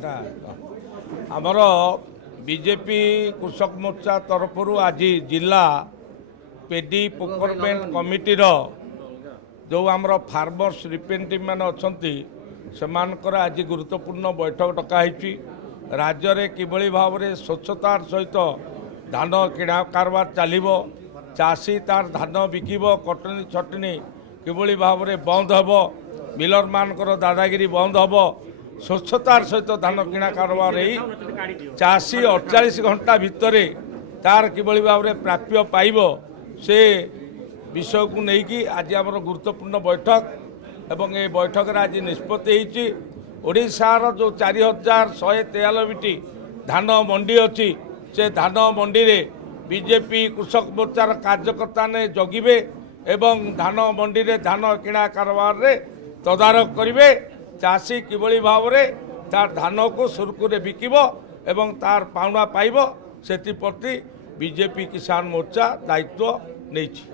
এটা ଆମର ବିଜେପି କୃଷକ ମୋର୍ଚ୍ଚା ତରଫରୁ ଆଜି ଜିଲ୍ଲା ପେଡି ପ୍ରୋକ୍ୟୁରମେଣ୍ଟ କମିଟିର ଯେଉଁ ଆମର ଫାର୍ମର୍ସ ରିପ୍ରେଜେଣ୍ଟେଟିଭ୍ ମାନେ ଅଛନ୍ତି ସେମାନଙ୍କର ଆଜି ଗୁରୁତ୍ୱପୂର୍ଣ୍ଣ ବୈଠକ ଡକାହେଇଛି। ରାଜ୍ୟରେ କିଭଳି ଭାବରେ ସ୍ୱଚ୍ଛତାର ସହିତ ଧାନ କିଣା କାରବାର ଚାଲିବ, ଚାଷୀ ତାର ଧାନ ବିକିବ, କଟନୀ ଛଟନୀ କିଭଳି ଭାବରେ ବନ୍ଦ ହେବ, ମିଲରମାନଙ୍କର ଦାଦାଗିରି ବନ୍ଦ ହେବ, ସ୍ୱଚ୍ଛତାର ସହିତ ଧାନ କିଣା କାରବାର ହେଇ ଚାଷୀ 48 ଘଣ୍ଟା ଭିତରେ ତାର କିଭଳି ଭାବରେ ପ୍ରାପ୍ୟ ପାଇବ ସେ ବିଷୟକୁ ନେଇକି ଆଜି ଆମର ଗୁରୁତ୍ୱପୂର୍ଣ୍ଣ ବୈଠକ ଏବଂ ଏ ବୈଠକରେ ଆଜି ନିଷ୍ପତ୍ତି ହେଇଛି। ଓଡ଼ିଶାର ଯେଉଁ 4193ଟି ଧାନ ମଣ୍ଡି ଅଛି ସେ ଧାନ ମଣ୍ଡିରେ ବିଜେପି କୃଷକ ମୋର୍ଚ୍ଚାର କାର୍ଯ୍ୟକର୍ତ୍ତାମାନେ ଜଗିବେ ଏବଂ ଧାନ ମଣ୍ଡିରେ ଧାନ କିଣା କାରବାରରେ ତଦାରଖ କରିବେ। ଚାଷୀ କିଭଳି ଭାବରେ ତାର ଧାନକୁ ସୁରୁଖୁରୁରେ ବିକିବ ଏବଂ ତାର ପାଉଣା ପାଇବ ସେଥିପ୍ରତି ବିଜେପି କିଷାନ ମୋର୍ଚ୍ଚା ଦାୟିତ୍ୱ ନେଇଛି।